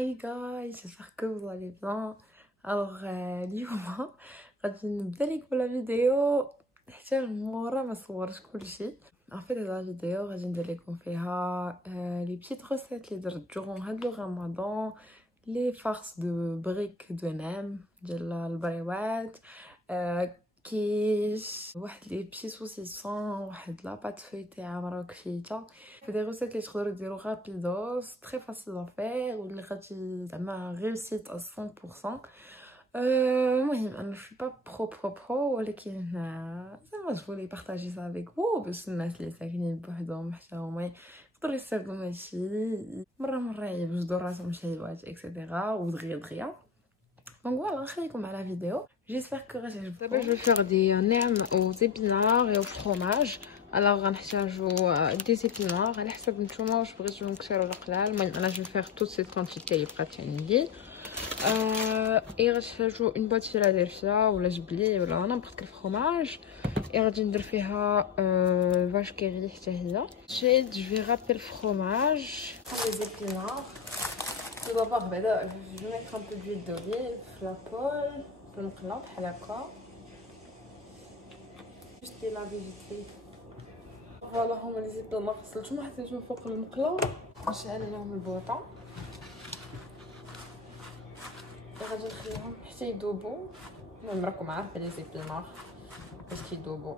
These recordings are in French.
Hi guys, j'espère que vous allez bien. Alors اليوم غادي نبدا لكم لا فيديو حتى المورا ما صورتش كلشي. En fait هاد الفيديو غادي ندير لكم فيها لي بيتيت ريسيت اللي درت durant هاد لو رمضان، لي فارس دو بريك دو نام ديال البريوات، كيش واحد لي بشي سوسيسون، واحد لاباط فيتي عامره وكفيته، في دي روسيت اللي تقدروا ديروا رابيدوس تري فاسيل ا فير واللي غادي زعما ريوسيت 100%. المهم انا شو با برو ولكن زعما جو لي بارطاجي سا افيك فو باش الناس اللي ساكنين بوحدهم حتى هما يقدروا يستافدوا ماشي مره يوجدوا راسهم شهيوات اكسيتيرا ودغيا. Donc voilà, خليكم على فيديو. J'espère que غتعجبكم. دابا جو فيغ دي نعم او زيبينار او فرomage. الوغ غنحتاجو دي زيبينار على حسب نتوما واش بغيتوهم كثير ولا قلال. المهم انا جو فيغ توت سيت كونتيتي اللي بقات عندي. اي غتحتاجو اون بواط فيلادلفيا ولا جبلي ولا نيمبورط كيل فرomage. اي غادي ندير فيها فاش كيري حتى هي. شيت جو في رابي الفرomage لي زيبينار. Tout d'abord, je vais mettre un peu d'huile d'olive, la poêle, le mqla بحال هكا. Juste laver vite fait. Voilà هما لي زيبينار غسلتهم حطيتهم فوق المقله، نشعل عليهم البوطه، غادي نخليهم حتى يذوبوا. المهم راكم عارفين لي زيبينار باش كيذوبوا.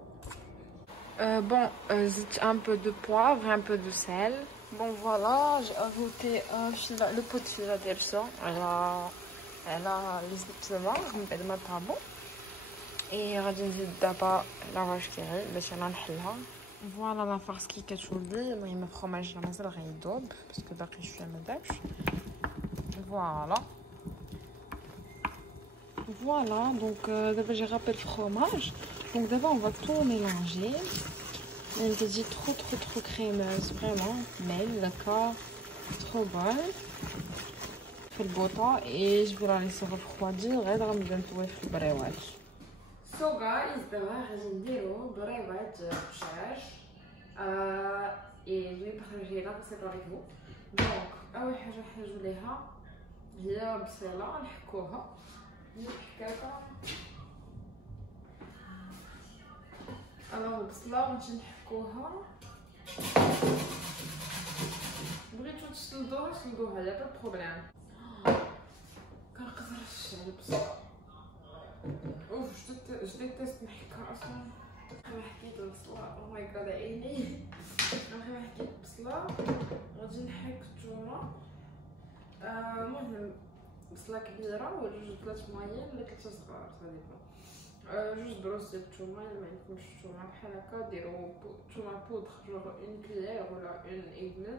زدت un peu de poivre, un peu de sel. Bon voilà, j'ai ajouté le pot de Philadelphia elle a les zépinements من بعد ما طابوا. et غادي نزيد دابا لا واش كيري باش انا نحلها. فوالا لا فارس كي كتولي. المهم الفرomage مازال غيذوب باسكو باقي شويه ما دابش. Voilà, donc d'abord j'ai râpé le fromage. Donc d'abord on va tout mélanger. Elle me dit trop crémeuse, vraiment belle, d'accord, trop bonne. Je fais le bota et je vais la laisser refroidir. Et je vais mettre le بريوات. So guys, d'abord غادي نديرو بريوات دجاج. et je vais partager la recette avec vous. Donc اول حاجه نحتاجو ليها هي بصله نحكوها. الوغ البصله غادي نحكوها. بغيتو تسلدوها لا با بروبليم. كنقدر نشعل البصله. اوف جو ديتيست نحكها اصلا. انا حكيت البصله او ماي جاد عيني. انا حكيت البصله غادي نحك الثومه. المهم بصله كبيره ولا جوج ثلاث موايين ولا ثلاثه صغار صافي. جوج بروس ديال الثومه. الا ما عندكمش الثومه بحال هكا ديروا ثومه بودر جوغ اون كليير ولا اون ايغل.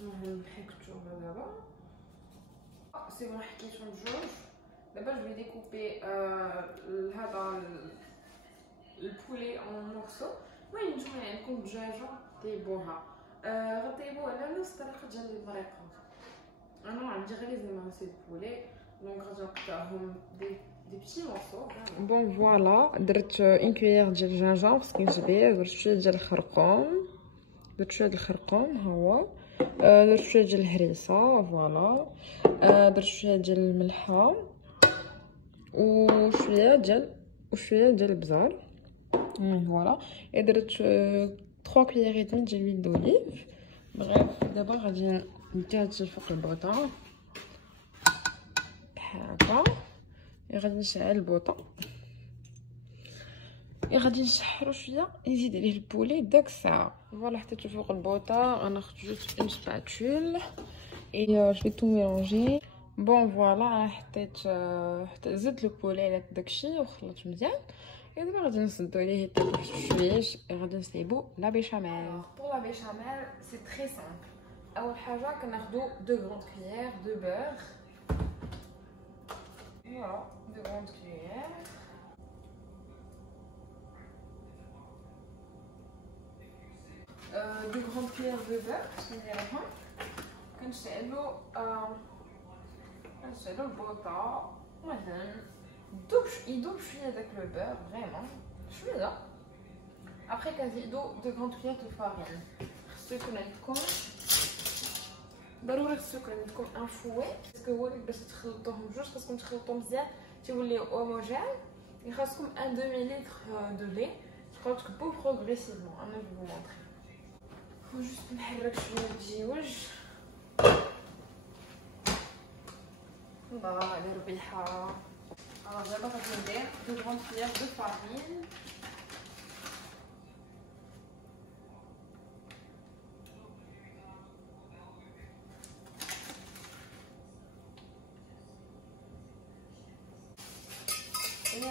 المهم نحك الثومه دابا. سي بون حكيتهم بجوج. دابا جو في ديكوبي هذا البولي اون مورسو. المهم نتوما عندكم دجاجه طيبوها. غطيبوها على نفس الطريقه ديال المريقه. انا عندي غير لي مارسي بولي دونك غادي نقطعهم دي بيتي مورسو. بون فوالا درت اون كويير ديال الجنجبر سكينجبير، درت شويه ديال الخرقوم، ها هو، درت شويه ديال الهريسه فوالا، درت شويه ديال الملحه وشويه ديال البزار فوالا. درت 3 كويير ديال لويل دوليف. بغيف دابا غادي ندير فوق البوطه بحال هكا. غادي نشعل البوطه. غادي نشحرو شويه نزيد عليه البولي داك الساعه. فوالا حطيتو فوق البوطه. غناخد جوست اون سباتول اي جو في تو ميلونجي. بون فوالا انا حطيت زدت البولي على داكشي وخلطت مزيان. دابا غادي نسدو عليه حتى واحد شويش. غادي نصايبو لا بيشاميل. بور لا بيشاميل سي تري سامبل. اول حاجه كناخدو 2 غروند كويير دو بور. فوالا 2 غروند كويير. دو غروند كويير دو بور نديرهم. كنشعلو البوطه. المهم يدوب شويه داك لو بور فريمون شويه. ابخي كنزيدو 2 غروند كويير دو فارين. خصو يكون عندكم ضروري خصكم عندكم ان فوي باسكو هو باش تخلطوهم بجوج خاصكم تخلطوهم مزيان تيوليو هوموجين. خاصكم ان دومي لتر دو لي تبقاو تكبوه بروغريسيفمون. انا جو فو مونطري جوست نحرك شويه بجيوج. الله على الربيحه. دابا غادي ندير 2 غون كويير دو فارين.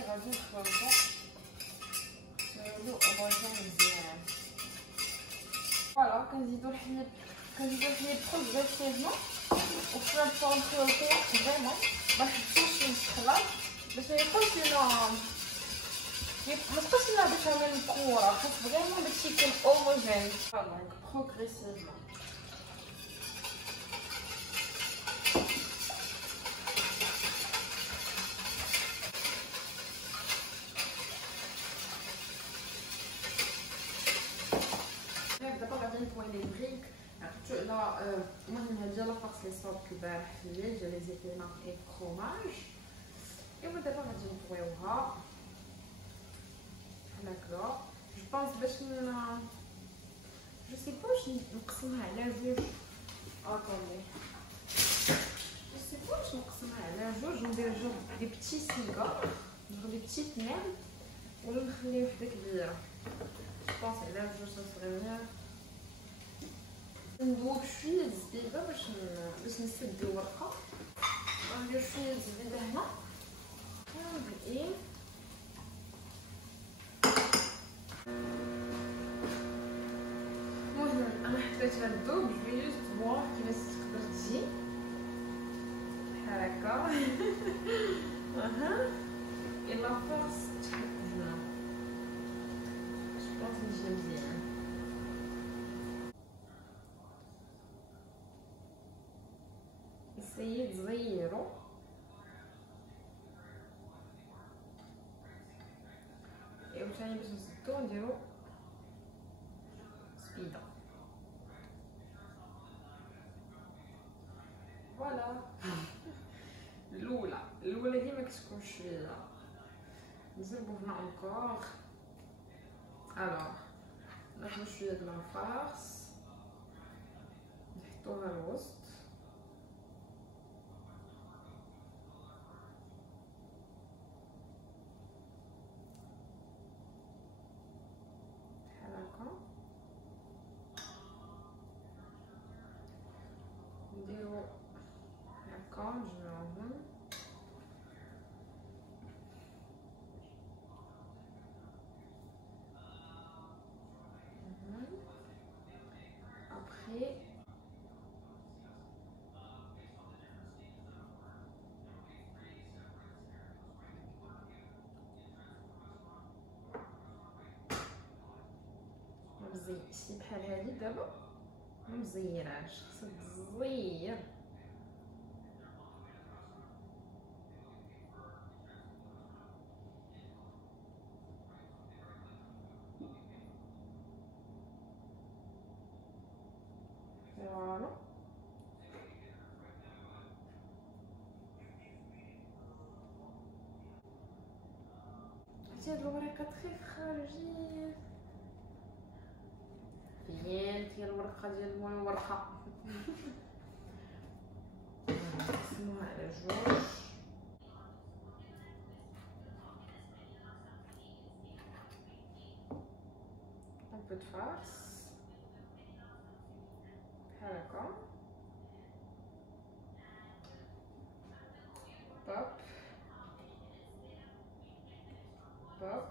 غادي نخلطو نعملو هوموجين مزيان. فوالا كنزيدو الحليب بروغريسيفمون وفي نبقاو نخلطو فريمون منحبسوش يتخلط باش ميبقاوش لنا بشاميل مكورة. خاص فريمون داكشي يكون هوموجين. فوالا بروغريسيفمون. دابا غادي نطوي لي بريك. عرفتو على المهم هادي لاطاس لي صوب البارح في الليل ديال لي زيتينا اي كروماج. ايوا دابا غادي نطويوها بحال هكا. جو بونس باش جو سي با واش نقسمها على جوج. اتوندي جو سي با واش نقسمها على جوج ندير جوج دي بتي سيغار دي بتي تنام ولا نخلي وحده كبيره. جو بونس على جوج صغيرين ندوب شويه الزبيبه باش نسد الورقه. غندير شويه الزبيبه هنا ونبقي المهم انا حطيتها تذوب. جو جوست فوالا كيفاش تقدر تجي بحال هكا. اها الا فورس تحط هنا جو بونس نجي مزيان. نسيي تغيرو ايوا ثاني باش نسدو نديرو سبيده. فوالا الاولى ديما كتكون شويه. نزربو هنا انكور. الوغ ناخدو شويه د لافارس نحطوها الوسط. نديرو هكا نجمعوهم. ابخي مزينش بحال هادي. دابا مزيناش خصك تزير. فوالا هاد الورقه تخي خارجين فين هي الورقه ديال مول الورقه. نقسموها على جوج. un peu de farce بحال هكا. بوب بوب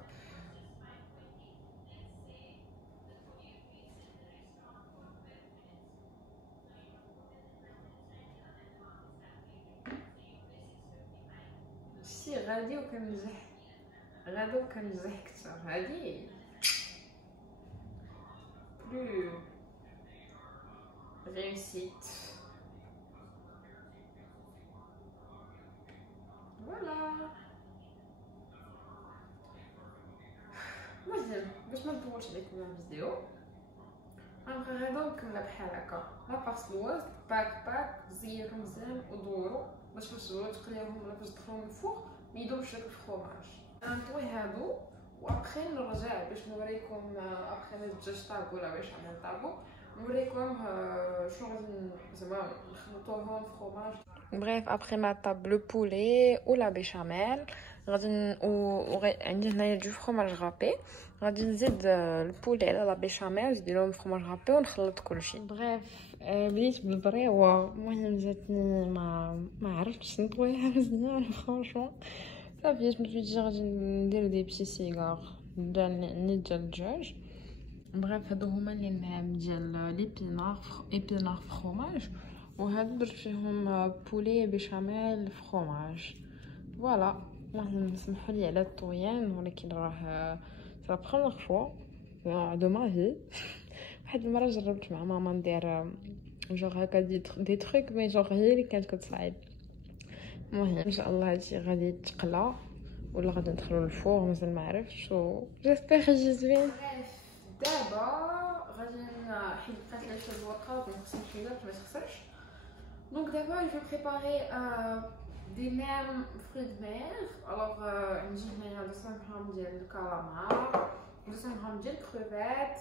شتي غادي وكنجح غدا وكنجح كثر. هادي بلو réussite. فوالا المهم باش ما نطولش عليكم الفيديو غنبقى غادا ونكملها بحال هكا لاباغ الوسط باك زيرهم مزيان ودورو باش تجبرو تقليهم ولا باش تدخلهم الفوق ما يذوبش داك الفرomاج. غنطوي هادو وابخي نرجع باش نوريكم ابخي ما الدجاج طاب ولا باش عمل طابو نوريكم شنو غادي زعما نخلطوهم الفرomاج. Bref, après ma table le poulet ou la béchamel, عندي هنايا du fromage râpé. غادي نزيد البولي على لا بيشاميل نزيد لهم fromage râpé ونخلط كلشي. بريف بديت بالبريوه المهم جاتني ما عرفتش نطويها مزيان فرانشمون صافي جيت غادي ندير دي بيتي سيغار ديال الدجاج. بريف هادو هما اللي نعم ديال ليبينار فروماج وهادو درت فيهم بولي بيشاميل فروماج. فوالا المهم سمحوا لي على الطويان ولكن راه لا بروميير فوا دو ما في. واحد المره جربت مع ماما ندير جوغ هكا دي تروك مي جوغ هي اللي كانت كتصعب. المهم ان شاء الله هادشي غادي يتقلى ولا غادي ندخلو للفور مازال ما عرفتش و جيسبر يجي زوين. دابا غادي حيت بقات لي شي الورقه ونقسم شويه باش ما تخسرش. دونك دابا جو بريباري des mêmes fruits de mer. Alors, عندي هنايا 200 غرام ديال الكالامار 200 غرام ديال الكروفيت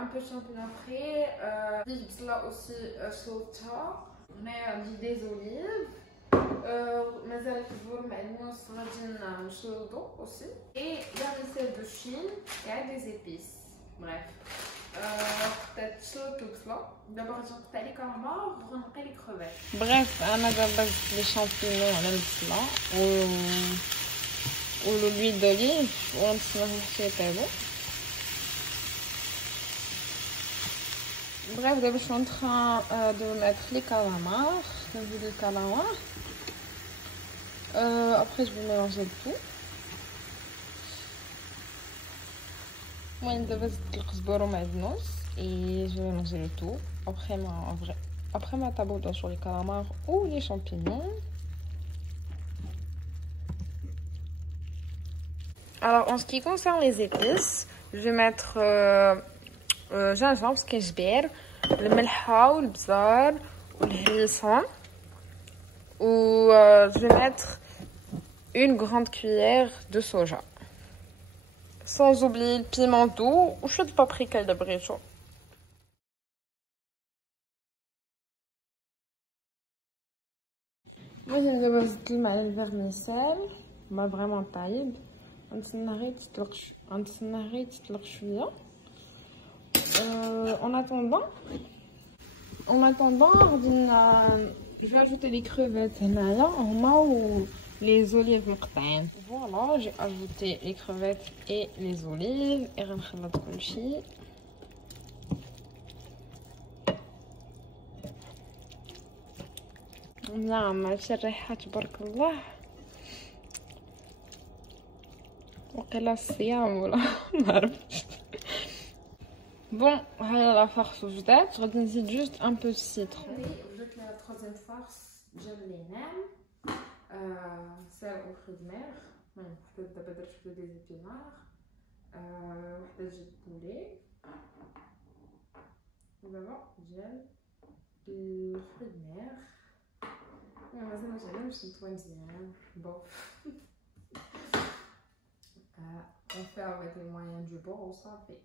un peu champignon frais عندي بصله aussi شلطه. هنايا عندي دي زوليف مازال الفور معلموس غادي نشلطو aussi et la recette de Chine et des épices. Bref خدات شلوط البصله دابا غادي نقطع لي كالامار وغنقي لي كروفيت. بريف انا دابا زدت لي شامبينيون على البصله و لويل دوليف ونستناهم حتى يطيبو. بريف دابا je suis en train de mettre les calamars. نزيد الكالامار après je vais mélanger le tout. المهم دابا زدت القزبر ومعدنوس et je vais mélanger le tout après ma taboula sur les calamars ou les champignons. Alors en ce qui concerne les épices, je vais mettre gingembre كنجبير الملحه والبزار والهريسه و je vais mettre une grande cuillère de soja. Sans oublier le pimento ou شويه البابريكا الا بغيتو. المهم دابا زدت الماء على الفيرميسيل ما فريمون طايب غنتسنى غير تطلق شويه. En attendant je vais ajouter les crevettes هنايا هما و les olives مقطعين. Voilà, j'ai ajouté les crevettes et les olives et غنخلط كلشي. نعم هادشي الريحه تبارك الله وقيلا الصيام ولا معرفتش. بون هاهي لا فارس وجدات غادي نزيد جوست ان بو دو سيترون. وجدت لا تروزيام فارس ديال لينام سير او فري د مير. المهم حتى دابا درت شويه ديال البينار وحده ديال البولي ودابا ديال الفري د مير. مازال مجعلهمش نطوي مزيان بوف. On fait avec les moyens du bord صافي.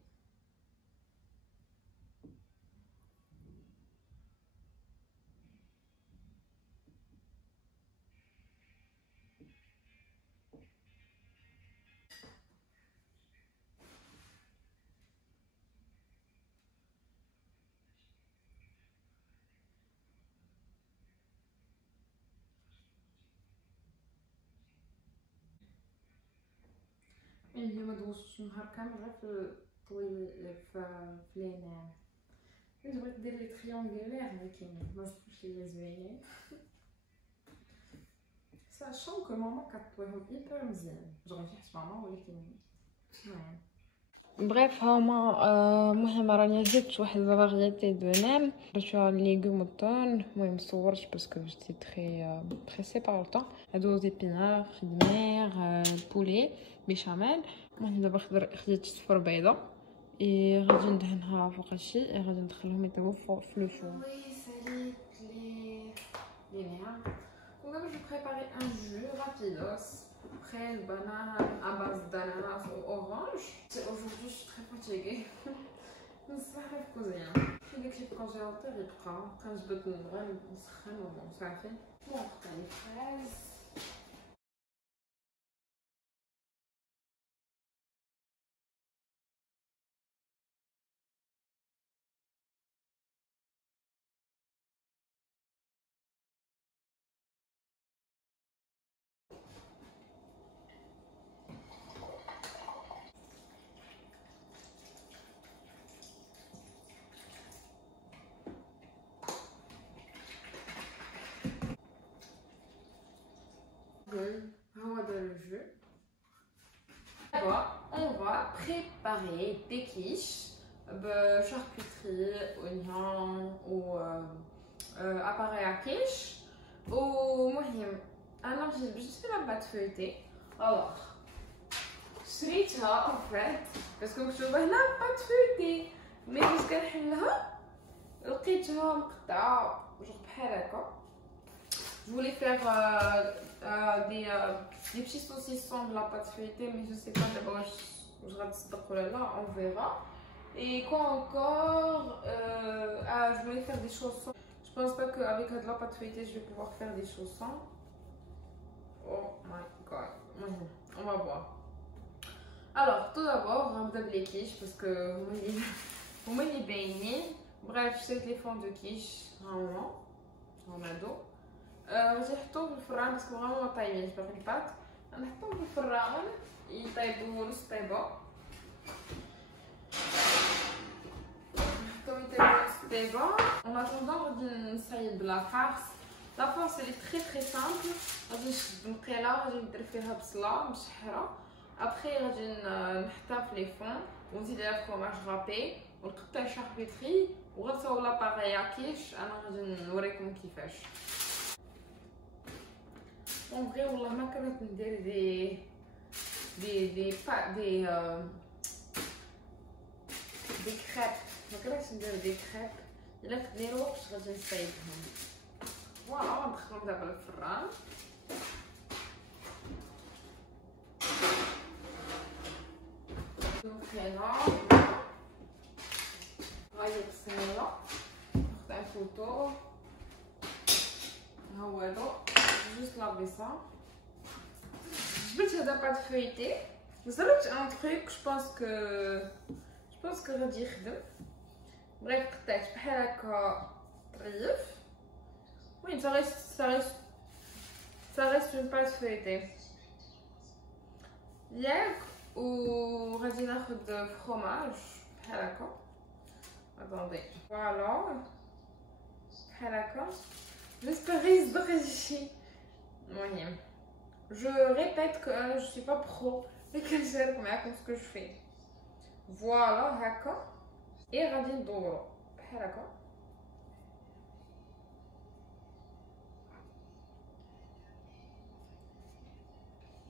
يعني ما دوزتش نهار كامل غير في طوي في لينام. كنت بغيت ندير لي تريونغولير ولكن ما صدقوش ليا زوينين. ساشون كو ماما كطويهم ايبر مزيان جوغ ماشي ماما ولكن المهم. بريف هاهما المهم راني زدت واحد الفاريتي دو نام درت ليغوم والطون. المهم مصورتش باسكو جيتي تري بريسي بار لو طون. هادو زيبينار فري د مير بولي بيشاميل. المهم دابا خديت صفر بيضه اي غادي ندهنها فوق هادشي غادي ندخلهم يطيبوا فوق في لو فور. Oui, salut les mères. Donc là, je vais préparer un jus rapidos. Fraise, banane, à base d'ananas ou orange. Aujourd'hui, je suis très fatiguée. نصبح في الكوزينه في داك لي كونجيلاتور يبقى كنجبد غير نسخن وصافي. ونقطع لي فريز. هو ده le jus. D'abord, on va préparer des quiches, charcuterie, oignons ou appareil à quiche. ومهم انا جبت لها بات فويتي. الوغ شريتها en fait باسكو مكتوبه هنا بات فويتي مي فاش كنحلها لقيتها مقطعه جوغ بحال هكا. Je voulais faire des petits saucissons de la pâte feuilletée, mais je sais pas d'abord je rate là, on verra. Et quoi encore, je voulais faire des chaussons. Je pense pas qu'avec de la pâte feuilletée je vais pouvoir faire des chaussons. Oh my god, on va voir. Alors tout d'abord on va les quiches parce que moi il est baigné. Bref, je sais que les fonds de quiche vraiment en ado. غادي نحطوه في الفران باسكو فريمون ما طايبينش باغي الباط. غنحطوه في الفران يطيبوا نص طيبه. نحطوه يطيبوا نص طيبه. اون اتوندون غادي نصايب لا فارس. لا فارس اللي تري سامبل. غادي نشد مقيله غادي ندير فيها بصله مشحره. ابخي غادي نحطها في لي فون ونزيد عليها فرomاج غابي ونقطع شاركوتري وغنصاوب لاباغي كيش. انا غادي نوريكم كيفاش. En vrai, والله ما كرهت ندير دي كريب. ما كرهتش ندير دي كريب. الا كديروا باش غادي نصايبهم. فوالا غندخلهم دابا للفران. نخينا غادي بسميله نقطع الفوطو. ها هو هادو juste laver ça. Je vais te pâte feuilletée. C'est un truc, je pense que غادي يخدم. Bref, قطعت بحال هكا طريف. Oui, ça reste une pâte feuilletée. ياك وغادي ناخد فروماج بحال هكا. Attendez. Voilà. بحال هكا. J'espère يصدق هادشي. المهم je répète que je suis pas pro et que j'aime معاكم ce que je fais. Voilà هكا et غادي ندورو بحال هكا.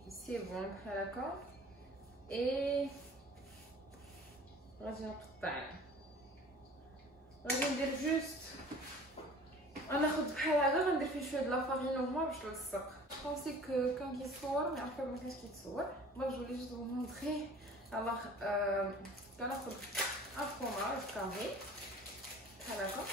سي بون بحال هكا et غادي نقطع. غادي ندير جوست غناخد بحال هذا غندير فيه شويه د لا فارين نورمال باش تلصق. Je pensais que quand il sort, mais en fait, qu'est-ce qu'il sort? Moi, je voulais juste vous montrer. Alors, on a un fromage carré. D'accord.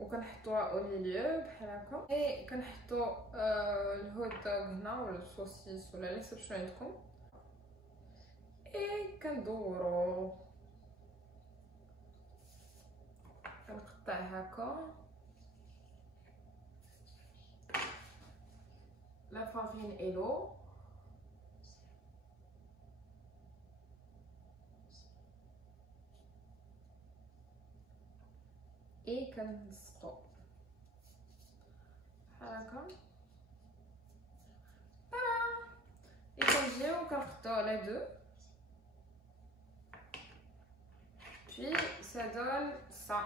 وكنحطوها au milieu بحال هكا. et كنحطو الهوت دوغ هنا ولا السوسيس ولا اللي حسب شنو عندكم. et كندورو كنقطع هكا. la farine et l'eau. et كنلصقو بحال هكا. et كنجيو كنقطعو على دو. puis ça donne ça.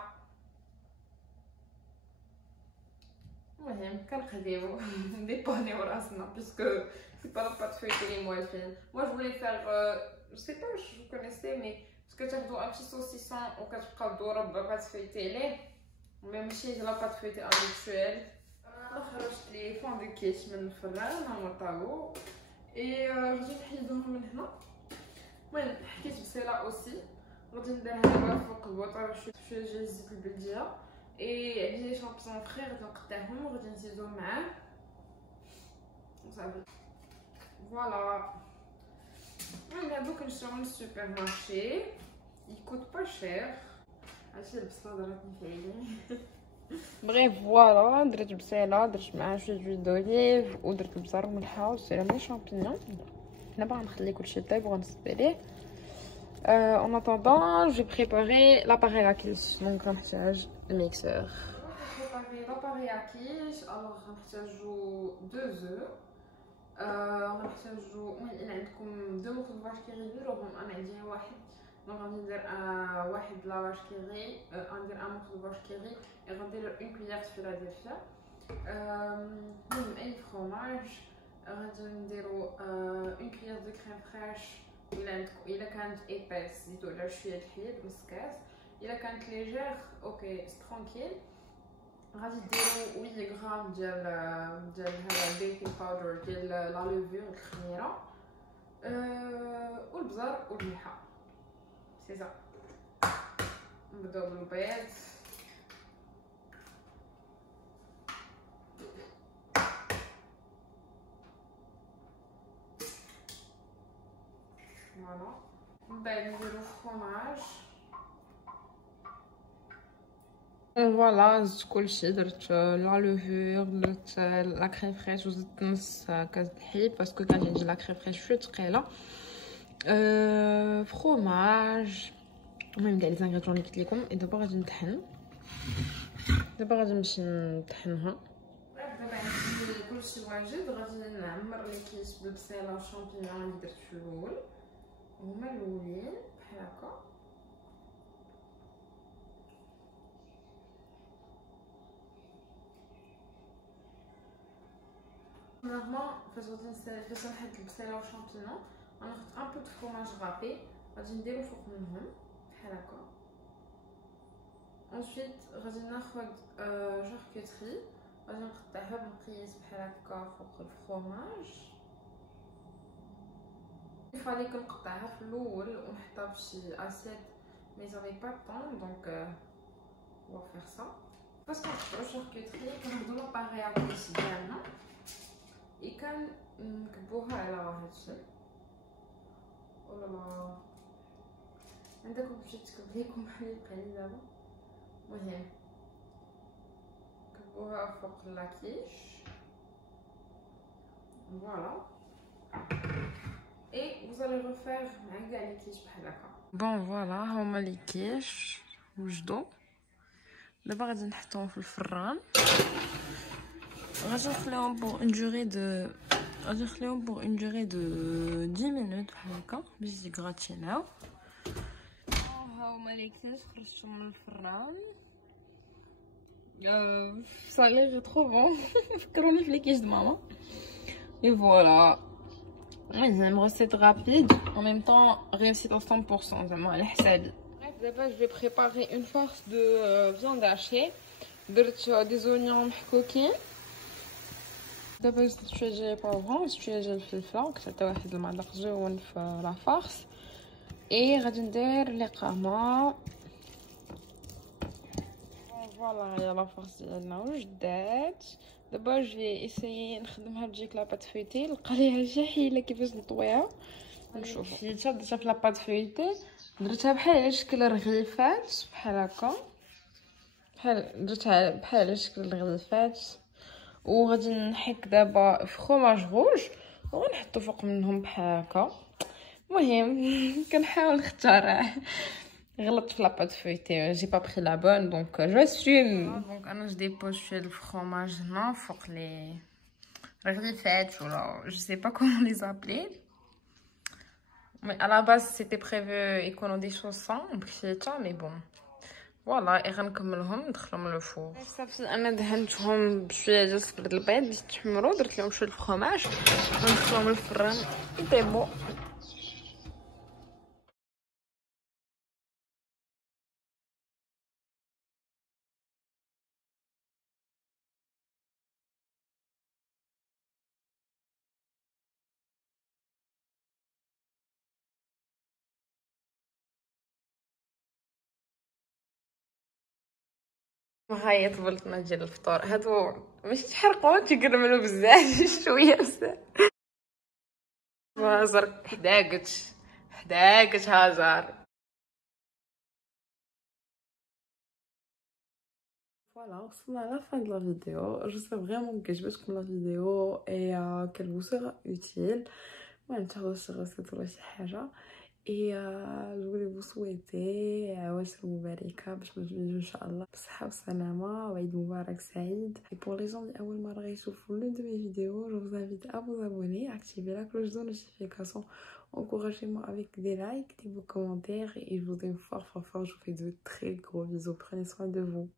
المهم كنخديو نديبونيو راسنا باسكو سي با لا بات فويتي لي موالفين. moi je voulais faire je sais pas je vous connaissais mais parce que تاخدو ان بتي saucisson وكتبقاو دورة ببات فويتي ليه مي ماشي لا بات فويتي habituelle. خرجت لي فون دو كيش من الفران هما طابو اي غادي نحيدهم من هنا. المهم حكيت بسيله اوسي غادي نديرها دابا فوق البوطه شويه ديال الزيت البلديه اي عندي لي شامبيون فخي غادي نقطعهم وغادي نزيدهم معاه صافي فوالا. المهم هادوك نشريهم من السوبر مارشي يكوت با شير. هادشي البصله ضراتني في عيني. بغيف فوالا درت بسيله درت معاها شويه دويل دوليف ودرت البزار وملحه وسيرهم لي شامبيون. هنا باغا نخلي كلشي طيب وغنصب عليه. En attendant, je vais préparer l'appareil à quiche. Donc, on va le mixeur. On va préparer l'appareil à quiche. Alors, on va deux œufs. On va il y a deux morceaux de vache qui riz. On a dit واحد. Donc, on va dire واحد la vache qui riz. On va dire un morceau de vache qui riz. Et on va dire une cuillère de Philadelphia. Un fromage. On va dire une cuillère de crème fraîche. إلا كانت إيباس زيدو على شوية الحليب نص كاس. إلا كانت ليجير أوكي ترونكيل. غادي ديرو 8 غرام ديال هذا البيكين باودر ديال لا لوفور الخميرة والبزار والملحة سي سا. نبداو بالبيض. فوالا من بعد نديرو الفرماج. فوالا زدت كلشي درت لا لوفور درت لا كريم فريش وزدت نص كاس الحليب باسكو كانت عندي لا كريم فريش شويه ثقيله فروماج. المهم كاع لي زانغريديون اللي قلت لكم. دابا غادي نطحن. دابا غادي نمشي نطحنها. دابا عندي كلشي واجد غادي نعمر لي كيس بالبصيله والشامبينيون اللي درت في الاول هما الاولين بحال هكا. نورمالمون فاش نحط البصيله والشامبينيون غناخد ان بو دو فرomage رابي غادي نديرو فوق منهم بحال هكا. انsuite غادي ناخد شاركوتري غادي نقطعها بالمقياس بحال هكا فوق الفرomage. يفالي كنقطعها في الاول ونحطها بشي اسيت مي جافي با طون دونك on va faire ça. فاش كنقطعو شاركوتري كناخدو لاباري ا كيش ديالنا كنكبوها على هادشي. ولا عندكم باش تكب ليكم بحال اللي بقى لي دابا. المهم كبوها فوق لاكيش فوالا اي vous allez refaire مع كاع لي كيش بحال هكا. بون فوالا هما لي كيش وجدوا. دابا غادي نحطهم في الفران. غادي نخليهم بور اون جوري دو 10 minutes بحال هكا باش يغراتيناو. ها هما لي كيش خرجتهم من الفران. صاغي ترو بون فكروني في لي كيش د ماما. اي فوالا المهم ريسيت رابيد en même temps réussite à 100% زعما على حسابي. دابا je vais préparer une farce de viande hachée. درت دي زونيون محكوكين. دابا زدت شويه ديال البافرون شويه ديال الفلفله كتعطي واحد المذاق زوين في لا فارس. اي غادي ندير الاقامه. فوالا هي لا فارس ديالنا وجدات. دابا جي اسيي نخدمها بجيك لاباط فويتي نلقى ليها شي حيله كيفاش نطويها نشوفو. حيدتها درتها في لاباط فويتي درتها بحال على شكل رغيفات بحال هكا درتها بحال على شكل الرغيفات. وغادي نحك دابا فرomage روج ونحطو فوق منهم بحال هكا. المهم كنحاول نختار غلطت في لاباط فويتي جي با بري لا بون دونك جو اسوم. دونك انا جو ديبوز شويه الفرomage هنا فوق لي رغيفات ولا جو سي با كومون لي زابلي. مي à la base c'était prévu يكونوا دي شوسون بكيتا مي بون فوالا غنكملهم ندخلهم للفور. صافي انا دهنتهم بشويه ديال الزبد البيض باش يتحمروا، درت لهم شويه الفرماج وندخلهم للفران يطيبوا. هاي طبلتنا ديال الفطور هادو ماشي تحرقوا تيقرملوا بزاف شويه بزاف. هازار حداقت هازار. Voilà, وصلنا على fin de la vidéo. J'espère vraiment que عجبتكم la vidéo et qu'elle vous sera utile. المهم تاخدوا شي غسيل ولا شي حاجة. Et je voulais vous souhaiter عواشر مباركة باش ما تجوش ان شاء الله بصحة وسلامة وعيد مبارك سعيد. Et pour les gens اللي أول مرة غيشوفوا l'une de mes vidéos, je vous invite à vous abonner, activer la cloche de notification, encouragez-moi avec des likes, des beaux commentaires et je vous aime fort fort fort. Je vous fais de très gros bisous. Prenez soin de vous.